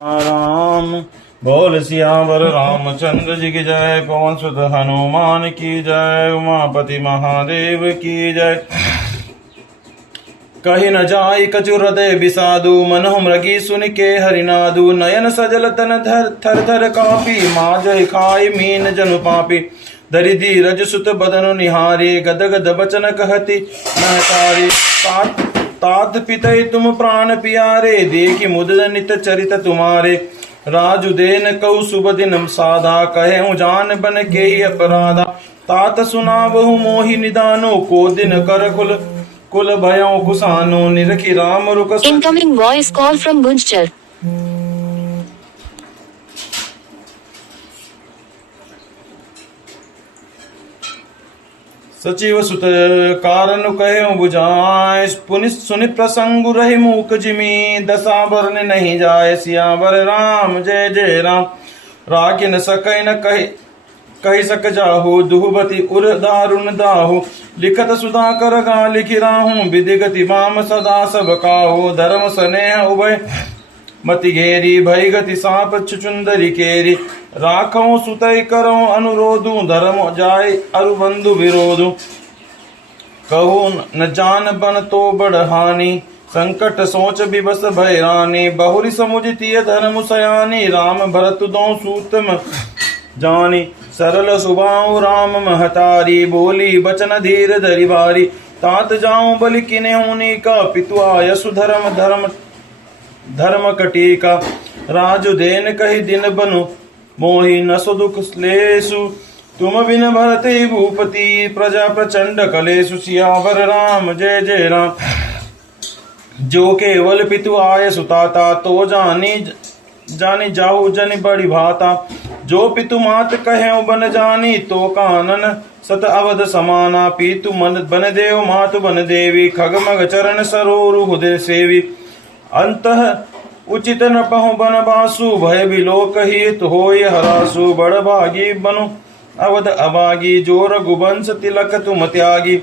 राम बोल सियावर रामचंद्र जी की जय। पवन सुत हनुमान की जय। उमापति महादेव की जय। कही न जाय कछु हृदय विषादु, मनहु मृगी सुन के हरिनादु। नयन सजल तन थर थर कापी, माजहि खाय मीन जनु पापी। धरि धीरज सुत बदनु निहारे, गद गद बचन कहति महतारी। तात पितै तुम प्राण प्यारे, देखि मुदित नित चरित तुम्हारे। राजु देन कऊ शुभ दिन साधा, कहेहु जान बन के अपराधा। तात सुनावहु मोहि निदानो, को दिन कर कुल भयों कुसानो। निरखि राम रुक Incoming voice call from Gunjchar. सचिव सुत कारण कहे बुझाए। पुनि सुनि प्रसंग रही मूक जिमी, दशा बरन नहीं जाए। सियावर राम जय जय राम। राखि न सकै न कही सक जाहु, दुहबति उर दारुण दाहु। लिखत सुधाकर गा लिखि राहु, विधि गति वाम सदा सब काहु। धर्म स्नेह उभय मति घेरी, भय गति साप चुचुंदरी केरी। राखो सुतई करो अनुरोधु, धर्म जाय अरुबंधु विरोधु। कहू न जान बन तो बड़ हानि, संकट सोच विवश भय रानी। बहुरी समुझितिय धर्म सयानी, राम भरत दो सूतम जानी। सरल सुभाव राम महतारी, बोली बचन धीर धरि भारी। तात जाऊं बलि किने होनी का, पितु आयसु धर्म कटीका। राजु देन कही दिन बनु, मोहि न सुदुख श्लेषु। तुम बिन भरते भूपति, प्रजा प्रचंड कलेषु। सियावर राम जय जय राम। जो केवल पितु आय सुताता, तो जानी जाहु जनि बड़ी भाता। जो पितु मात कहे बन जानी, तो कानन सत अवध समाना। पीतु मन बन देव मातु बन देवी, खग मग चरण सरोरु हृदय सेवी। अंतः उचित न पहु बन बासु, भय बिलोक हित होय हरासु। बड़ भागी बनु अवध अभागी, जो रघुवंश तिलक तुम त्यागी।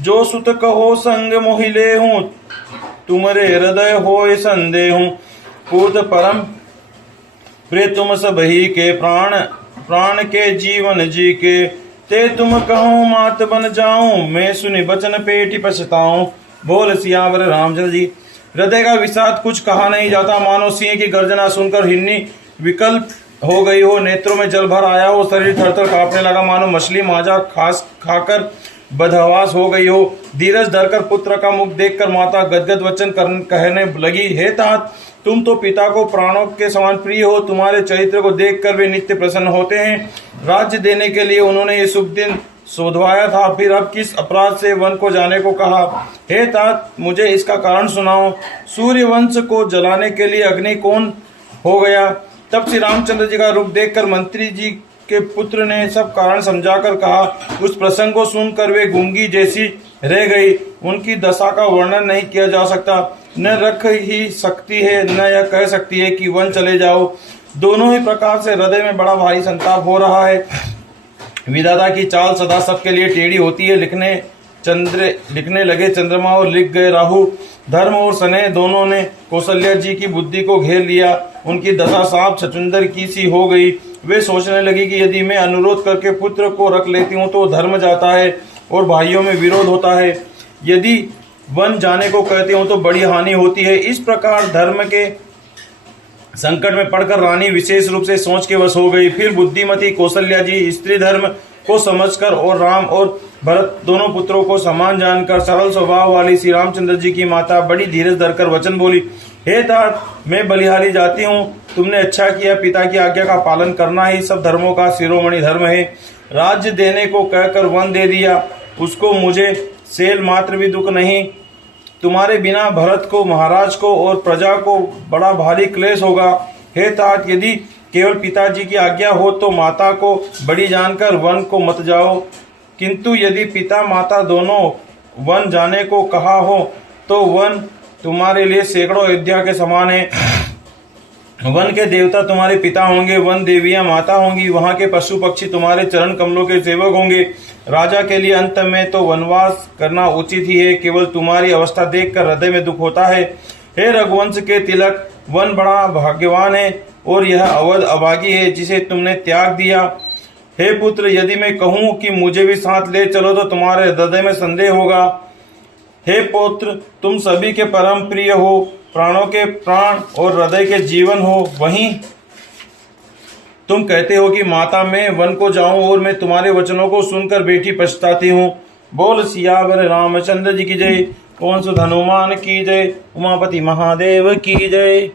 जो सुत कहो संग मोहिले हूँ, तुमरे हृदय होय संदेहु। पूत परम प्रिय तुम सब ही के, प्राण के जीवन जी के। ते तुम कहो मात बन जाऊं, मैं सुनि बचन पेटी पछताऊं। बोल सियावर रामचंद्र जी। हृदय का विषाद कुछ कहा नहीं जाता, मानो सिंह की गर्जना सुनकर हिरनी विकल्प हो गई हो। नेत्रों में जल भर आया हो, शरीर थरथर कांपने लगा, मानो मछली माजा खाकर बदहवास हो गई हो। धीरज धरकर पुत्र का मुख देखकर माता गदगद वचन कहने लगी, हे तात, तुम तो पिता को प्राणों के समान प्रिय हो। तुम्हारे चरित्र को देखकर वे नित्य प्रसन्न होते हैं। राज्य देने के लिए उन्होंने ये शुभ दिन शोधवाया था, फिर अब किस अपराध से वन को जाने को कहा। हे तात, मुझे इसका कारण सुनाओ। सूर्य वंश को जलाने के लिए अग्नि कौन हो गया? तब श्री रामचंद्र जी का रूप देखकर मंत्री जी के पुत्र ने सब कारण समझाकर कहा। उस प्रसंग को सुनकर वे गूंगी जैसी रह गई। उनकी दशा का वर्णन नहीं किया जा सकता। न रख ही सकती है, न यह कह सकती है कि वन चले जाओ। दोनों ही प्रकार से हृदय में बड़ा भारी संताप हो रहा है। विधाता की चाल सदा सबके लिए टेढ़ी होती है। लिखने लगे चंद्रमा और लिख गए राहु। धर्म और स्नेह दोनों ने कौशल्या जी की बुद्धि को घेर लिया। उनकी दशा सांप छचुंदर की सी हो गई। वे सोचने लगी कि यदि मैं अनुरोध करके पुत्र को रख लेती हूँ तो धर्म जाता है और भाइयों में विरोध होता है। यदि वन जाने को कहती हूँ तो बड़ी हानि होती है। इस प्रकार धर्म के संकट में पड़कर रानी विशेष रूप से सोच के वश हो गई। फिर बुद्धिमती कौशल्या जी स्त्री धर्म को समझकर और राम और भरत दोनों पुत्रों को समान जानकर सरल स्वभाव वाली श्री रामचंद्र जी की माता बड़ी धीरज धरकर वचन बोली, हे तात, मैं बलिहारी जाती हूँ। तुमने अच्छा किया। पिता की आज्ञा का पालन करना ही सब धर्मों का शिरोमणि धर्म है। राज्य देने को कहकर वन दे दिया, उसको मुझे सेल मात्र भी दुख नहीं। तुम्हारे बिना भरत को, महाराज को और प्रजा को बड़ा भारी क्लेश होगा। हे तात, यदि केवल पिताजी की आज्ञा हो तो माता को बड़ी जानकर वन को मत जाओ, किंतु यदि पिता माता दोनों वन जाने को कहा हो तो वन तुम्हारे लिए सैकड़ों अयोध्या के समान है। वन के देवता तुम्हारे पिता होंगे, वन देवियां माता होंगी, वहां के पशु पक्षी तुम्हारे चरण कमलों के सेवक होंगे। राजा के लिए अंत में तो वनवास करना उचित ही है। केवल तुम्हारी अवस्था देखकर हृदय में दुख होता है। हे रघुवंश के तिलक, वन बड़ा भाग्यवान है और यह अवध अभागी है जिसे तुमने त्याग दिया। हे पुत्र, यदि मैं कहूँ कि मुझे भी साथ ले चलो तो तुम्हारे हृदय में संदेह होगा। हे पुत्र, तुम सभी के परम प्रिय हो, प्राणों के प्राण और हृदय के जीवन हो। वहीं तुम कहते हो कि माता मैं वन को जाऊं और मैं तुम्हारे वचनों को सुनकर बेटी पछताती हूँ। बोल सियावर रामचंद्र जी की जय। पवन सुत हनुमान की जय। उमापति महादेव की जय।